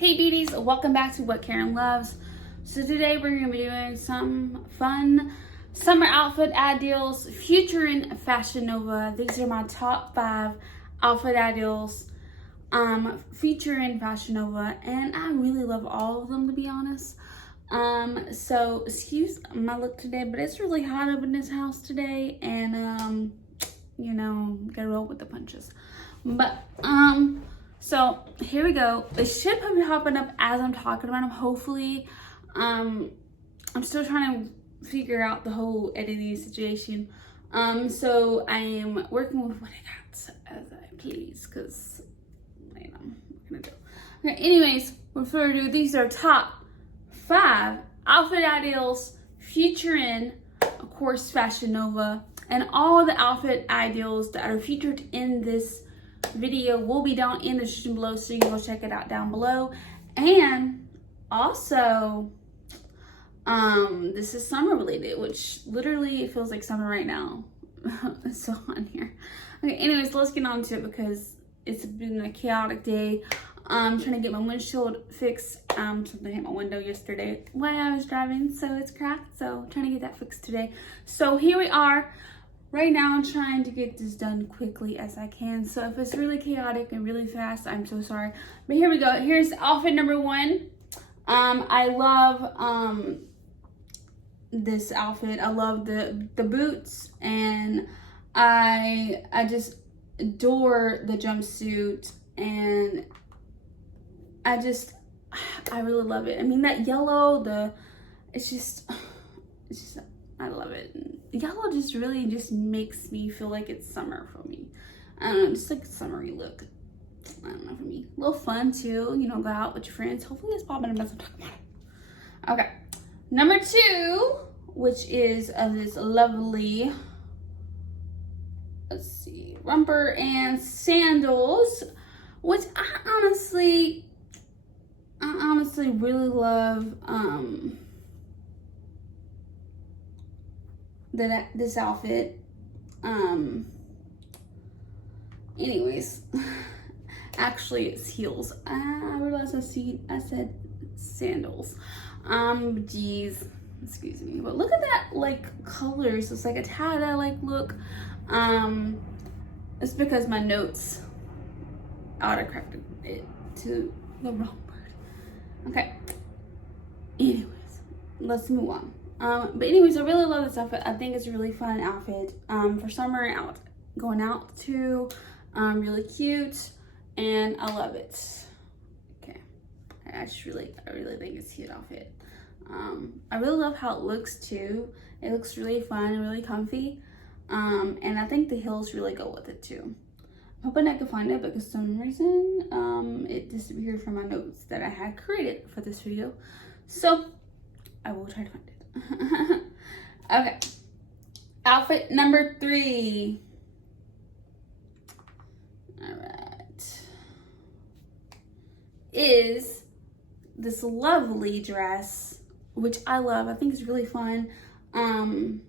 Hey beauties, welcome back to What Karen Loves. So today we're going to be doing some fun summer outfit ideals featuring Fashion Nova. These are my top 5 outfit ideals featuring Fashion Nova, and I really love all of them, to be honest. So excuse my look today, but it's really hot up in this house today, and you know, gotta roll with the punches. But so here we go. It should be hopping up as I'm talking about them, hopefully. I'm still trying to figure out the whole editing situation. So I am working with what I got as I please, because you know, what can I do? Okay, anyways, without further ado, these are top 5 outfit ideals featuring, of course, Fashion Nova, and all the outfit ideals that are featured in this video will be down in the description below, so you can go check it out down below. And also this is summer related, which literally it feels like summer right now. It's so hot in here. Okay, anyways, let's get on to it because it's been a chaotic day. I'm trying to get my windshield fixed. Something hit my window yesterday while I was driving, so it's cracked, so I'm trying to get that fixed today. So here we are. Right now, I'm trying to get this done quickly as I can. So if it's really chaotic and really fast, I'm so sorry. But here we go. Here's outfit number 1. I love this outfit. I love the boots, and I just adore the jumpsuit, and I really love it. I mean, that yellow, it's just I love it. Yellow just really just makes me feel like it's summer for me. I don't know, just like a summery look. I don't know, for me. A little fun too, you know, go out with your friends. Hopefully it's popping up as I'm talking about it. Okay, number 2, which is this lovely, let's see, romper and sandals, which I honestly really love. This outfit. Anyways, actually it's heels. I realized I said sandals. Geez, excuse me. But look at that, like, colors. It's like a tie-dye like look. It's because my notes autocorrected it to the wrong word. Okay. Anyways, let's move on. But anyways, I really love this outfit. I think it's a really fun outfit for summer going out too. Really cute, and I love it. Okay, I really think it's a cute outfit. I really love how it looks too. It looks really fun and really comfy, and I think the heels really go with it too. I'm hoping I can find it, but for some reason it disappeared from my notes that I had created for this video, so I will try to find it. Okay, outfit number 3. All right, is this lovely dress, which I love. I think it's really fun, and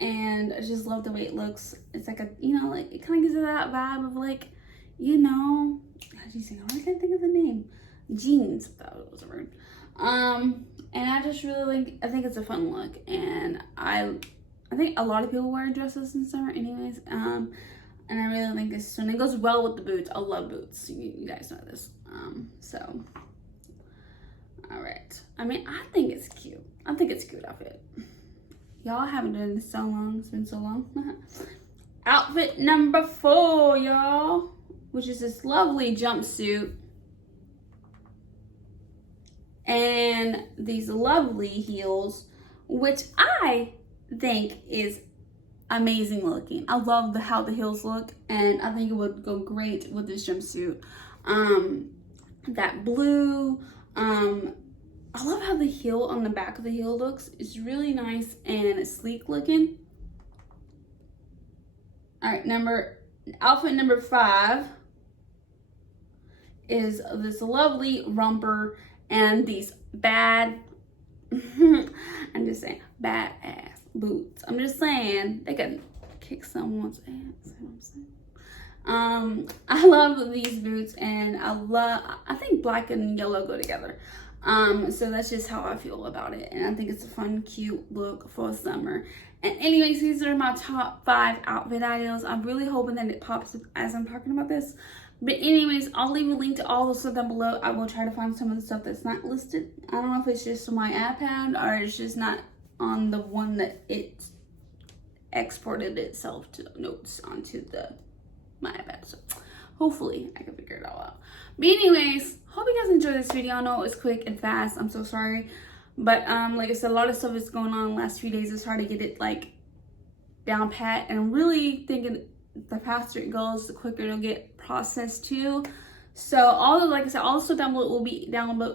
I just love the way it looks. It's like a, you know, like it kind of gives it that vibe of, like, you know, how do you say? I can't think of the name. Jeans. That was a word. And I just really I think it's a fun look, and I think a lot of people wear dresses in summer anyways, and I really think it's fun. It goes well with the boots. I love boots. You guys know this. So, all right. I mean, I think it's cute. I think it's a cute outfit. Y'all haven't done this so long. It's been so long. Outfit number 4, y'all, which is this lovely jumpsuit and these lovely heels, which I think is amazing looking. I love how the heels look, and I think it would go great with this jumpsuit. That blue, I love how the heel on the back of the heel looks. It's really nice and sleek looking. All right, outfit number 5 is this lovely romper and these I'm just saying, badass boots. I'm just saying, they can kick someone's ass. You know what I'm saying? I love these boots, and I think black and yellow go together. So that's just how I feel about it, and I think it's a fun, cute look for summer. And anyways, these are my top 5 outfit ideas. I'm really hoping that it pops as I'm talking about this. But anyways, I'll leave a link to all the stuff down below. I will try to find some of the stuff that's not listed. I don't know if it's just on my iPad or it's just not on the one that it exported itself to notes onto my iPad. So hopefully I can figure it all out. But anyways, hope you guys enjoyed this video. I know it was quick and fast. I'm so sorry. But like I said, a lot of stuff is going on in the last few days. It's hard to get it like down pat. And I'm really thinking the faster it goes, the quicker it'll get processed too. So like I said, all the stuff down below will be down below,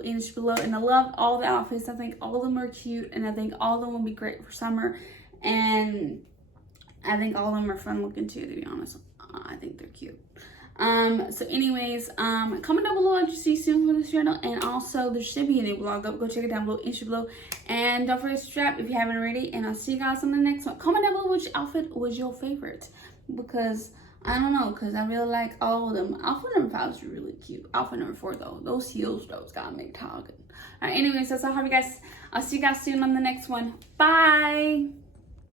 and I love all the outfits. I think all of them are cute, and I think all of them will be great for summer, and I think all of them are fun looking too, to be honest. I think they're cute. So anyways, comment down below what you see soon for this channel, and also there should be a new vlog up. Go check it down below, below, and don't forget to subscribe if you haven't already, and I'll see you guys on the next one. Comment down below which outfit was your favorite, because I don't know, because I really like all of them. Outfit number 5 is really cute. Outfit number 4 though, those heels, those got me talking. All right, anyways, that's all. You guys, I'll see you guys soon on the next one. Bye.